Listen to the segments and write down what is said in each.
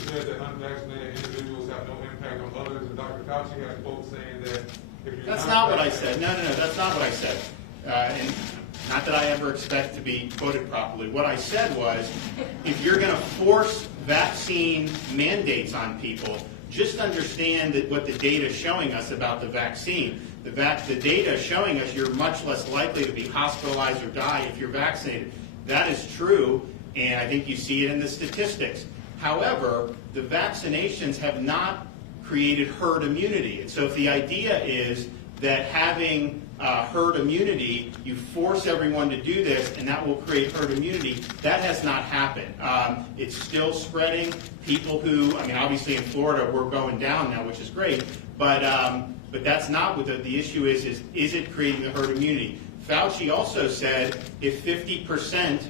DeSantis said that unvaccinated individuals have no impact on others, and Dr. Fauci has folks saying that if you're That's not what I said. No, that's not what I said. And not that I ever expect to be quoted properly. What I said was, if you're going to force vaccine mandates on people, just understand that what the data is showing us about the vaccine. The data is showing us you're much less likely to be hospitalized or die if you're vaccinated. That is true, and I think you see it in the statistics. However, the vaccinations have not created herd immunity. And so if the idea is that having herd immunity, you force everyone to do this and that will create herd immunity, that has not happened. It's still spreading. People who, I mean, obviously in Florida we're going down now, which is great, but that's not what the issue is it creating the herd immunity? Fauci also said if 50%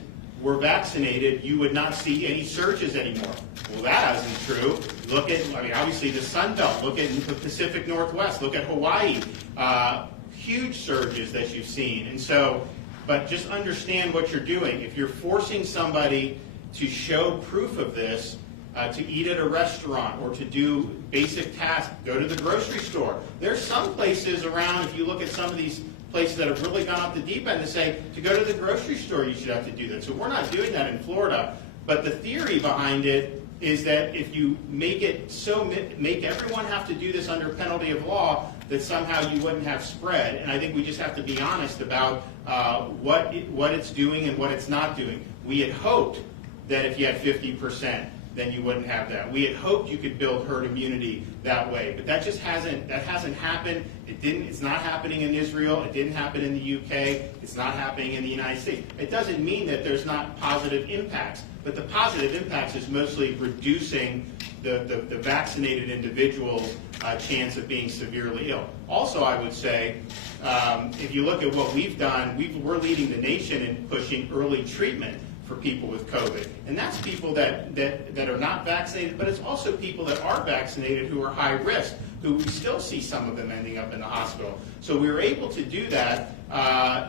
were vaccinated, you would not see any surges anymore. Well, that isn't true. Look at, I mean, obviously the Sun Belt. Look at the Pacific Northwest. Look at Hawaii. Huge surges that you've seen. And so, but just understand what you're doing. If you're forcing somebody to show proof of this, to eat at a restaurant or to do basic tasks, go to the grocery store. There's some places around, if you look at some of these places that have really gone off the deep end, to say to go to the grocery store you should have to do that. So we're not doing that in Florida. But the theory behind it is that if you make it so, make everyone have to do this under penalty of law, that somehow you wouldn't have spread. And I think we just have to be honest about what it's doing and what it's not doing. We had hoped that if you had 50%, then you wouldn't have that. We had hoped you could build herd immunity that way, but that just hasn't happened. It's not happening in Israel. It didn't happen in the UK. It's not happening in the United States. It doesn't mean that there's not positive impacts, but the positive impacts is mostly reducing the vaccinated individual's chance of being severely ill. Also, I would say, if you look at what we've done, we're leading the nation in pushing early treatment for people with COVID. And that's people that are not vaccinated, but it's also people that are vaccinated who are high risk, who we still see some of them ending up in the hospital. So we were able to do that.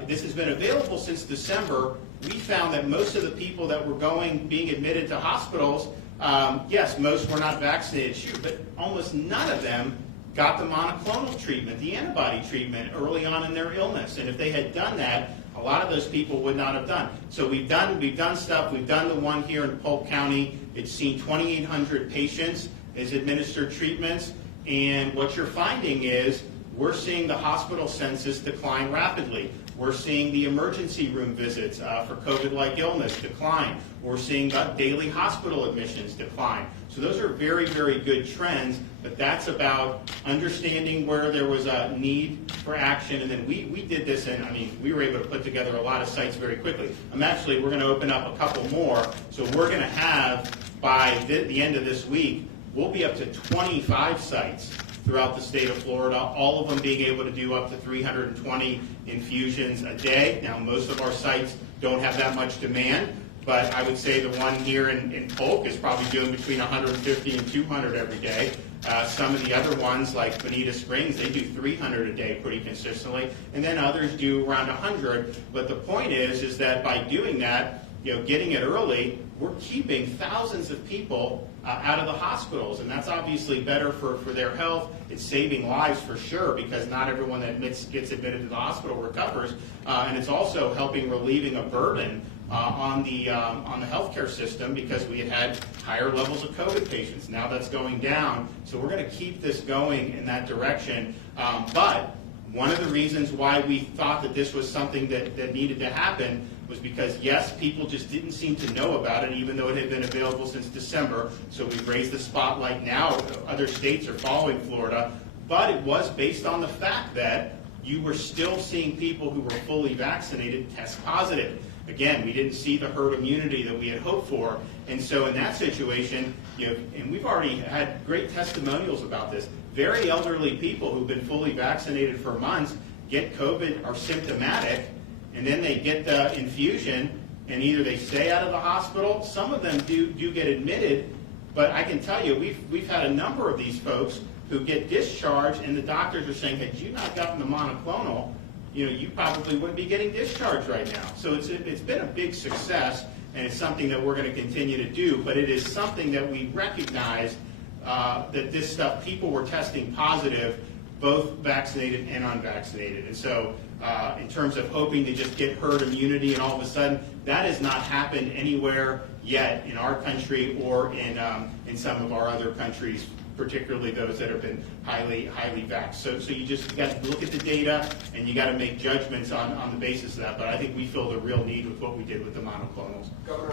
This has been available since December. We found that most of the people that were being admitted to hospitals, yes, most were not vaccinated, sure, but almost none of them got the monoclonal treatment, the antibody treatment, early on in their illness. And if they had done that, a lot of those people would not have done. So we've done stuff. We've done the one here in Polk County. It's seen 2,800 patients as administered treatments. And what you're finding is we're seeing the hospital census decline rapidly. We're seeing the emergency room visits for COVID-like illness decline. We're seeing daily hospital admissions decline. So those are very, very good trends, but that's about understanding where there was a need for action. And then we did this, and I mean, we were able to put together a lot of sites very quickly. We're going to open up a couple more. So we're going to have, by the end of this week, we'll be up to 25 sites throughout the state of Florida, all of them being able to do up to 320 infusions a day. Now, most of our sites don't have that much demand, but I would say the one here in Polk is probably doing between 150 and 200 every day. Some of the other ones, like Bonita Springs, they do 300 a day pretty consistently, and then others do around 100. But the point is that by doing that, getting it early, we're keeping thousands of people out of the hospitals, and that's obviously better for their health. It's saving lives for sure, because not everyone that gets admitted to the hospital recovers, and it's also helping relieving a burden on the healthcare system, because we had higher levels of COVID patients. Now that's going down, so we're going to keep this going in that direction. But one of the reasons why we thought that this was something that needed to happen was because, yes, people just didn't seem to know about it, even though it had been available since December. So we've raised the spotlight now. Other states are following Florida. But it was based on the fact that you were still seeing people who were fully vaccinated test positive. Again, we didn't see the herd immunity that we had hoped for. And so in that situation, and we've already had great testimonials about this, very elderly people who've been fully vaccinated for months get COVID, are symptomatic, and then they get the infusion, and either they stay out of the hospital. Some of them do get admitted, but I can tell you, we've had a number of these folks who get discharged, and the doctors are saying, had you not gotten the monoclonal, you probably wouldn't be getting discharged right now. So it's been a big success, and it's something that we're going to continue to do, but it is something that we recognize that this stuff, people were testing positive, both vaccinated and unvaccinated. And so in terms of hoping to just get herd immunity and all of a sudden, that has not happened anywhere yet in our country or in some of our other countries, particularly those that have been highly vaxxed. So you got to look at the data and you got to make judgments on the basis of that. But I think we feel the real need with what we did with the monoclonals. Governor